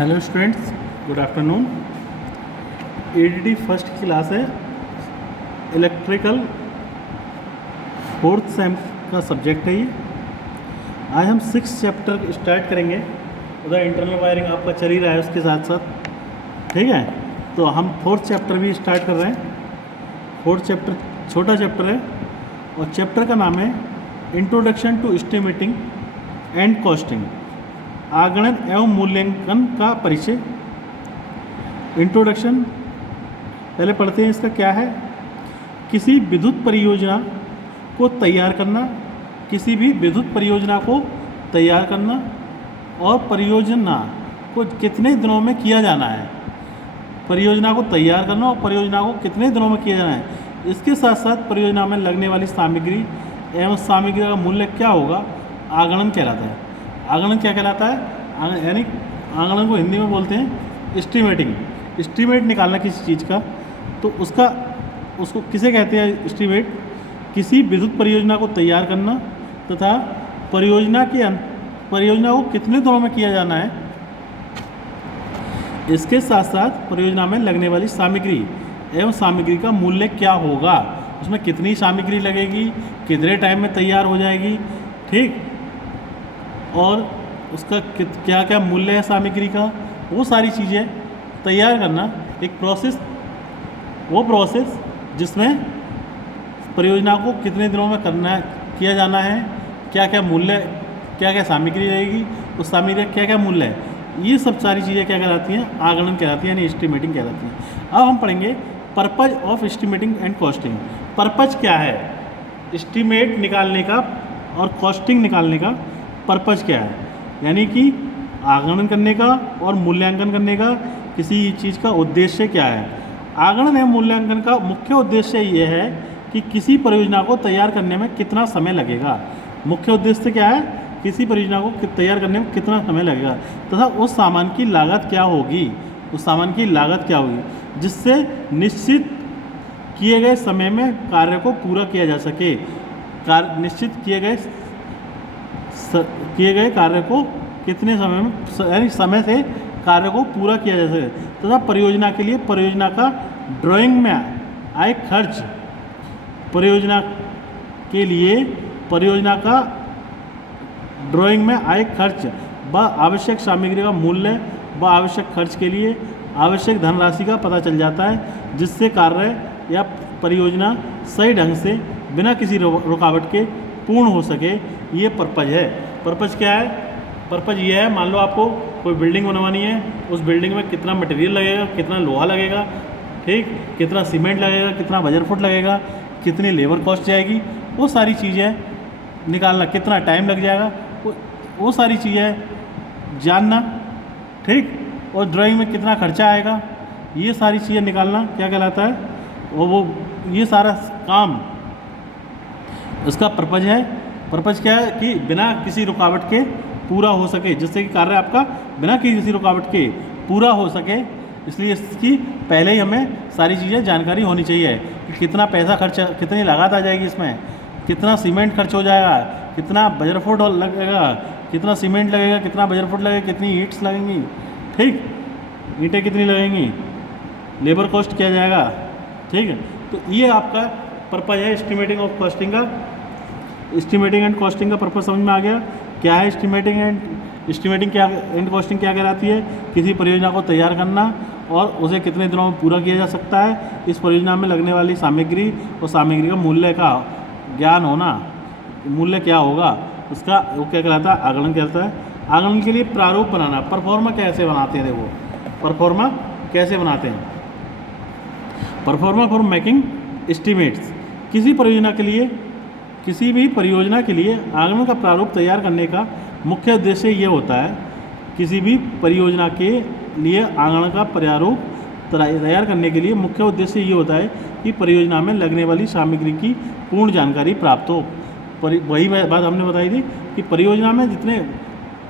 Hello students, good afternoon. ADD first की class है। Electrical fourth same का subject है ये। आज हम 6 चैप्टर स्टार्ट करेंगे। उधर इंटरनल वायरिंग आपका चल ही रहा है उसके साथ साथ, ठीक है। तो हम 4th चैप्टर भी स्टार्ट कर रहे हैं। 4th चैप्टर छोटा चैप्टर है और चैप्टर का नाम है introduction to estimating and costing, आगणन एवं मूल्यांकन का परिचय। इंट्रोडक्शन पहले पढ़ते हैं। इसका क्या है? किसी विद्युत परियोजना को तैयार करना, किसी भी विद्युत परियोजना को तैयार करना और परियोजना को कितने दिनों में किया जाना है। परियोजना को तैयार करना और परियोजना को कितने दिनों में किया जाना है। इसके साथ साथ परियोजना में लगने वाली सामग्री एवं सामग्री का मूल्य क्या होगा, आगणन कहलाता है। आगणन क्या कहलाता है? यानी आगणन को हिंदी में बोलते हैं एस्टिमेटिंग। एस्टिमेट निकालना किसी चीज़ का, तो उसको किसे कहते हैं? एस्टिमेट। किसी विद्युत परियोजना को तैयार करना तथा परियोजना को कितने दिनों में किया जाना है। इसके साथ साथ परियोजना में लगने वाली सामग्री एवं सामग्री का मूल्य क्या होगा, उसमें कितनी सामग्री लगेगी, कितने टाइम में तैयार हो जाएगी, ठीक, और उसका क्या क्या मूल्य है सामग्री का, वो सारी चीज़ें तैयार करना एक वो प्रोसेस जिसमें परियोजना को कितने दिनों में किया जाना है, क्या क्या मूल्य, क्या क्या सामग्री रहेगी, उस सामग्री का क्या क्या मूल्य है, ये सब सारी चीज़ें क्या कहलाती हैं? आगणन कहलाती हैं, यानी एस्टिमेटिंग कहलाती हैं। अब हम पढ़ेंगे purpose of estimating and costing. Purpose क्या है एस्टिमेट निकालने का और कॉस्टिंग निकालने का? पर्पज क्या है? यानी कि आगणन करने का और मूल्यांकन करने का किसी चीज़ का उद्देश्य क्या है। आगणन एवं मूल्यांकन का मुख्य उद्देश्य ये है कि किसी परियोजना को तैयार करने में कितना समय लगेगा। मुख्य उद्देश्य क्या है? किसी परियोजना को तैयार करने में कितना समय लगेगा तथा उस सामान की लागत क्या होगी, जिससे निश्चित किए गए समय में कार्य को पूरा किया जा सके। निश्चित किए गए कार्य को कितने समय में, यानी समय से कार्य को पूरा किया जा सके तथा परियोजना के लिए परियोजना का ड्राइंग में आय खर्च, परियोजना के लिए परियोजना का ड्राइंग में आय खर्च व आवश्यक सामग्री का मूल्य व आवश्यक खर्च के लिए आवश्यक धनराशि का पता चल जाता है, जिससे कार्य या परियोजना सही ढंग से बिना किसी रुकावट के पूर्ण हो सके। ये पर्पज है। पर्पज क्या है? पर्पज ये है, मान लो आपको कोई बिल्डिंग बनवानी है, उस बिल्डिंग में कितना मटेरियल लगेगा, कितना लोहा लगेगा, ठीक, कितना सीमेंट लगेगा, कितना बजर फुट लगेगा, कितनी लेबर कॉस्ट जाएगी, वो सारी चीज़ें निकालना, कितना टाइम लग जाएगा, वो सारी चीज़ें जानना, ठीक, और ड्राइंग में कितना खर्चा आएगा, ये सारी चीज़ें निकालना क्या कहलाता है? वो ये सारा काम इसका पर्पज है। पर्पज क्या है? कि बिना किसी रुकावट के पूरा हो सके, जिससे कि कार्य आपका बिना किसी रुकावट के पूरा हो सके। इसलिए इसकी पहले ही हमें सारी चीज़ें जानकारी होनी चाहिए कि कितना पैसा खर्च, कितनी लागत आ जाएगी, इसमें कितना सीमेंट खर्च हो जाएगा, कितना बजर फुट लगेगा, कितना सीमेंट लगेगा, कितना बजर फुट लगेगा, कितनी ईंट्स लगेंगी, ठीक, ईंटें कितनी लगेंगी, लेबर कॉस्ट किया जाएगा, ठीक है। तो ये आपका पर्पज है एस्टिमेटिंग ऑफ कॉस्टिंग का। एस्टिमेटिंग एंड कॉस्टिंग का पर्पज समझ में आ गया? क्या है एस्टिमेटिंग एंड कॉस्टिंग क्या कहलाती है? किसी परियोजना को तैयार करना और उसे कितने दिनों में पूरा किया जा सकता है। इस परियोजना में लगने वाली सामग्री और सामग्री का मूल्य का ज्ञान होना, मूल्य क्या होगा उसका, वो क्या कहलाता है? आगणन कहलाता है। आगणन के लिए प्रारूप बनाना, परफॉर्मा कैसे बनाते हैं? देखो परफॉर्मा कैसे बनाते हैं। Pro forma for making estimates. किसी भी परियोजना के लिए आगणन का प्रारूप तैयार करने का मुख्य उद्देश्य ये होता है, किसी भी परियोजना के लिए आगणन का प्रारूप तैयार करने के लिए मुख्य उद्देश्य ये होता है कि परियोजना में लगने वाली सामग्री की पूर्ण जानकारी प्राप्त हो। वही बात हमने बताई थी कि परियोजना में जितने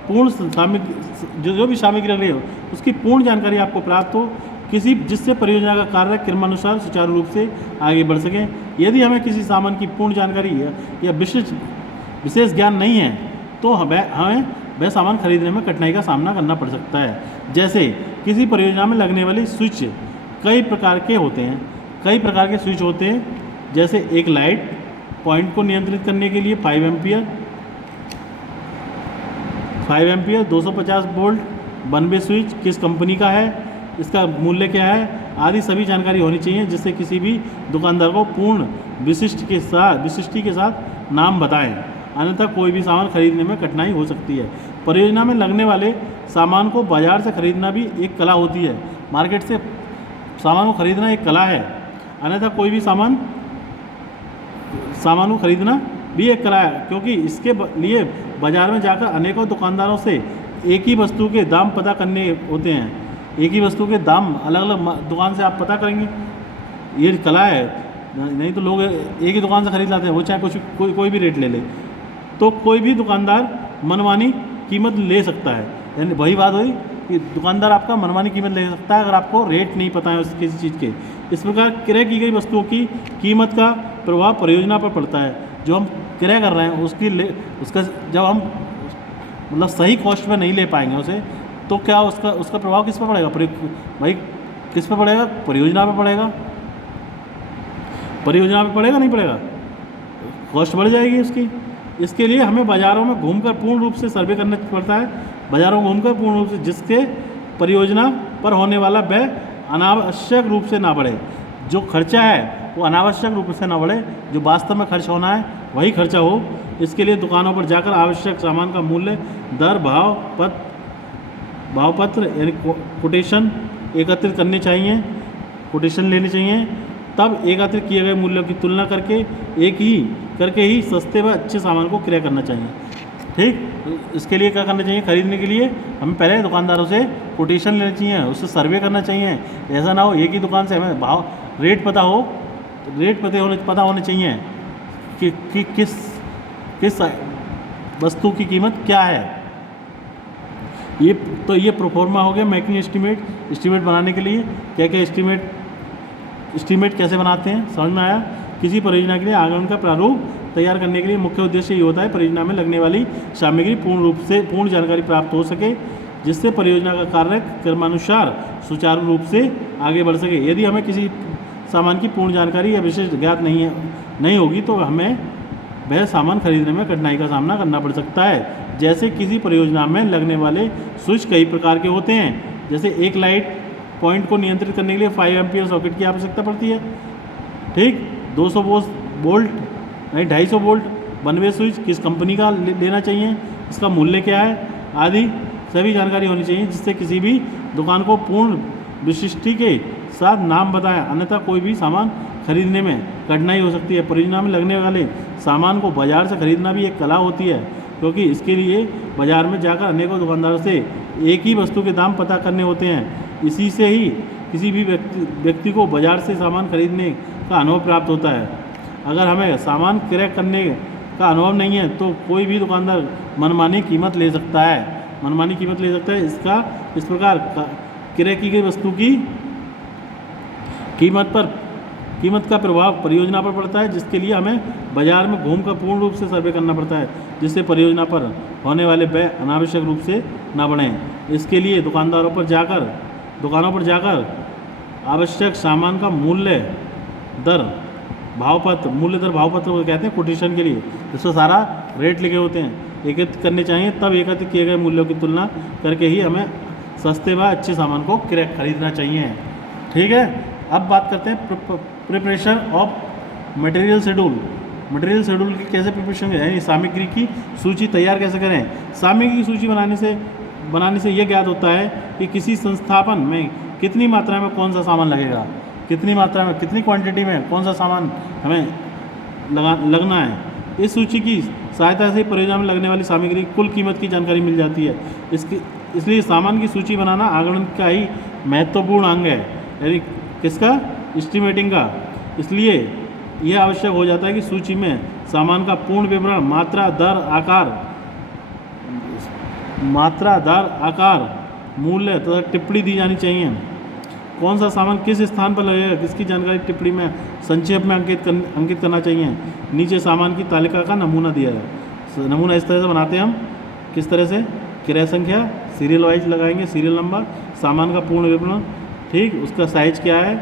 पूर्ण सामग्री, जो भी सामग्री लग रही है उसकी पूर्ण जानकारी आपको प्राप्त हो, जिससे परियोजना का कार्य क्रमानुसार सुचारू रूप से आगे बढ़ सके। यदि हमें किसी सामान की पूर्ण जानकारी या विशेष ज्ञान नहीं है तो हमें वह सामान खरीदने में कठिनाई का सामना करना पड़ सकता है। जैसे किसी परियोजना में लगने वाली स्विच कई प्रकार के होते हैं, कई प्रकार के स्विच होते हैं, जैसे एक लाइट पॉइंट को नियंत्रित करने के लिए 5 एम्पियर 250 वोल्ट, 1 वे स्विच किस कंपनी का है, इसका मूल्य क्या है आदि सभी जानकारी होनी चाहिए, जिससे किसी भी दुकानदार को पूर्ण विशिष्टि के साथ नाम बताएं, अन्यथा कोई भी सामान खरीदने में कठिनाई हो सकती है। परियोजना में लगने वाले सामान को बाजार से खरीदना भी एक कला होती है। मार्केट से सामान को खरीदना एक कला है, अन्यथा कोई भी सामान को खरीदना भी एक कला है, क्योंकि इसके लिए बाजार में जाकर अनेकों दुकानदारों से एक ही वस्तु के दाम पता करने होते हैं। एक ही वस्तु के दाम अलग अलग दुकान से आप पता करेंगे, ये कला है। नहीं तो लोग एक ही दुकान से खरीद लाते हैं, वो चाहे कोई भी रेट ले ले, तो कोई भी दुकानदार मनमानी कीमत ले सकता है। यानी वही बात हुई कि दुकानदार आपका मनमानी कीमत ले सकता है अगर आपको रेट नहीं पता है किसी चीज़ के। इस प्रकार क्रय की गई वस्तुओं की कीमत का प्रभाव परियोजना पर पड़ता है। जो हम क्रय कर रहे हैं उसका जब हम मतलब सही कॉस्ट में नहीं ले पाएंगे उसे, तो क्या उसका प्रभाव किस पर पड़ेगा? भाई किस पर पड़ेगा? परियोजना पर पड़ेगा। परियोजना पर पड़ेगा नहीं पड़ेगा? कॉस्ट बढ़ जाएगी उसकी। इसके लिए हमें बाज़ारों में घूमकर पूर्ण रूप से सर्वे करना पड़ता है। बाज़ारों में घूमकर पूर्ण रूप से, जिसके परियोजना पर होने वाला व्यय अनावश्यक रूप से ना बढ़े। जो खर्चा है वो अनावश्यक रूप से ना बढ़े, जो वास्तव में खर्च होना है वही खर्चा हो। इसके लिए दुकानों पर जाकर आवश्यक सामान का मूल्य, दर, भावपत्र यानी कोटेशन एकत्रित करने चाहिए, कोटेशन लेने चाहिए। तब एकत्रित किए गए मूल्यों की तुलना करके ही सस्ते व अच्छे सामान को क्रय करना चाहिए। ठीक, इसके लिए क्या करना चाहिए? खरीदने के लिए हमें पहले दुकानदारों से कोटेशन लेना चाहिए, उससे सर्वे करना चाहिए। ऐसा ना हो एक ही दुकान से हमें रेट पता होने चाहिए कि किस वस्तु की कीमत क्या है। ये प्रोफॉर्मा हो गया मेकिंग एस्टीमेट बनाने के लिए। क्या एस्टीमेट कैसे बनाते हैं समझ में आया। किसी परियोजना के लिए आगमन का प्रारूप तैयार करने के लिए मुख्य उद्देश्य ये होता है परियोजना में लगने वाली सामग्री पूर्ण जानकारी प्राप्त हो सके, जिससे परियोजना का कार्य क्रमानुसार सुचारू रूप से आगे बढ़ सके। यदि हमें किसी सामान की पूर्ण जानकारी या विशेष ज्ञात नहीं होगी तो हमें वह सामान खरीदने में कठिनाई का सामना करना पड़ सकता है। जैसे किसी परियोजना में लगने वाले स्विच कई प्रकार के होते हैं, जैसे एक लाइट पॉइंट को नियंत्रित करने के लिए 5 एम्पियर सॉकेट की आवश्यकता पड़ती है। ठीक, 200 वोल्ट नहीं 250 वोल्ट 1 वे स्विच किस कंपनी का लेना चाहिए, इसका मूल्य क्या है आदि सभी जानकारी होनी चाहिए, जिससे किसी भी दुकान को पूर्ण विशिष्टि के साथ नाम बताएं, अन्यथा कोई भी सामान खरीदने में कठिनाई हो सकती है। परियोजना में लगने वाले सामान को बाजार से खरीदना भी एक कला होती है, क्योंकि इसके लिए बाजार में जाकर अनेकों दुकानदारों से एक ही वस्तु के दाम पता करने होते हैं। इसी से ही किसी भी व्यक्ति को बाजार से सामान खरीदने का अनुभव प्राप्त होता है। अगर हमें सामान क्रय करने का अनुभव नहीं है तो कोई भी दुकानदार मनमानी कीमत ले सकता है। इस प्रकार क्रय की गई वस्तु की कीमत का प्रभाव परियोजना पर पड़ता है, जिसके लिए हमें बाजार में घूमकर पूर्ण रूप से सर्वे करना पड़ता है, जिससे परियोजना पर होने वाले व्यय अनावश्यक रूप से न बढ़ें। इसके लिए दुकानों पर जाकर आवश्यक सामान का मूल्य दर भावपत्र को कहते हैं कोटेशन के लिए, जिसमें सारा रेट लिखे होते हैं, एकत्रित करने चाहिए। तब एकत्रित किए गए मूल्यों की तुलना करके ही हमें सस्ते व अच्छे सामान को खरीदना चाहिए। ठीक है, अब बात करते हैं प्रिपरेशन ऑफ मटेरियल शेड्यूल की कैसे प्रिपरेशन है, यानी सामग्री की सूची तैयार कैसे करें। सामग्री की सूची बनाने से यह ज्ञात होता है कि किसी संस्थापन में कितनी मात्रा में कौन सा सामान लगेगा, कितनी क्वांटिटी में कौन सा सामान हमें लगना है। इस सूची की सहायता से परियोजना में लगने वाली सामग्री कुल कीमत की जानकारी मिल जाती है। इसलिए सामान की सूची बनाना आगमन का ही महत्वपूर्ण अंग है, यानी किसका? एस्टीमेटिंग का। इसलिए यह आवश्यक हो जाता है कि सूची में सामान का पूर्ण विवरण, मात्रा, दर, आकार, मूल्य तथा टिप्पणी दी जानी चाहिए। कौन सा सामान किस स्थान पर लगेगा, किसकी जानकारी टिप्पणी में संक्षेप में अंकित करना चाहिए। नीचे सामान की तालिका का नमूना दिया है। नमूना इस तरह से बनाते हैं हम, किस तरह से क्रय संख्या, सीरियल वाइज लगाएंगे, सीरियल नंबर, सामान का पूर्ण विवरण, ठीक, उसका साइज़ क्या है,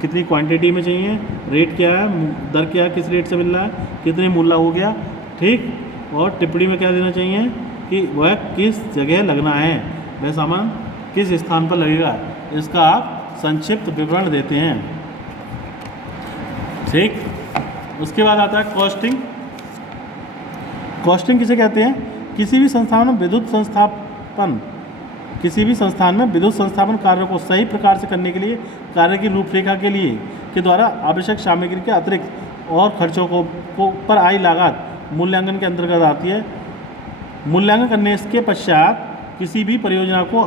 कितनी क्वांटिटी में चाहिए, रेट क्या है, दर क्या है, किस रेट से मिल रहा है, कितने मूल्य हो गया, ठीक, और टिप्पणी में क्या देना चाहिए कि वह किस जगह लगना है, वह सामान किस स्थान पर लगेगा, इसका आप संक्षिप्त विवरण देते हैं। ठीक, उसके बाद आता है कॉस्टिंग। कॉस्टिंग किसे कहते हैं? किसी भी संस्थान में विद्युत संस्थापन कार्यों को सही प्रकार से करने के लिए कार्य की रूपरेखा के लिए के द्वारा आवश्यक सामग्री के अतिरिक्त और खर्चों को पर आई लागत मूल्यांकन के अंतर्गत आती है। मूल्यांकन करने के पश्चात किसी भी परियोजना को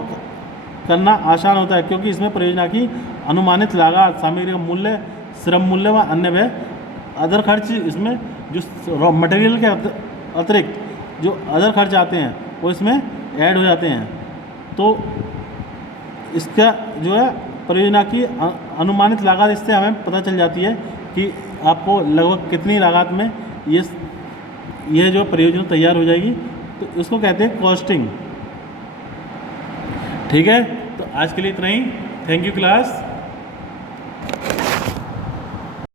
करना आसान होता है, क्योंकि इसमें परियोजना की अनुमानित लागत, सामग्री का मूल्य, श्रम मूल्य व अन्य व्यय, अदर खर्च, इसमें जो रॉ मटेरियल के अतिरिक्त जो अदर खर्च आते हैं वो इसमें ऐड हो जाते हैं। तो इसका जो है परियोजना की अनुमानित लागत, इससे हमें पता चल जाती है कि आपको लगभग कितनी लागत में ये जो परियोजना तैयार हो जाएगी। तो इसको कहते हैं कॉस्टिंग। ठीक है, तो आज के लिए इतना ही। Thank you class.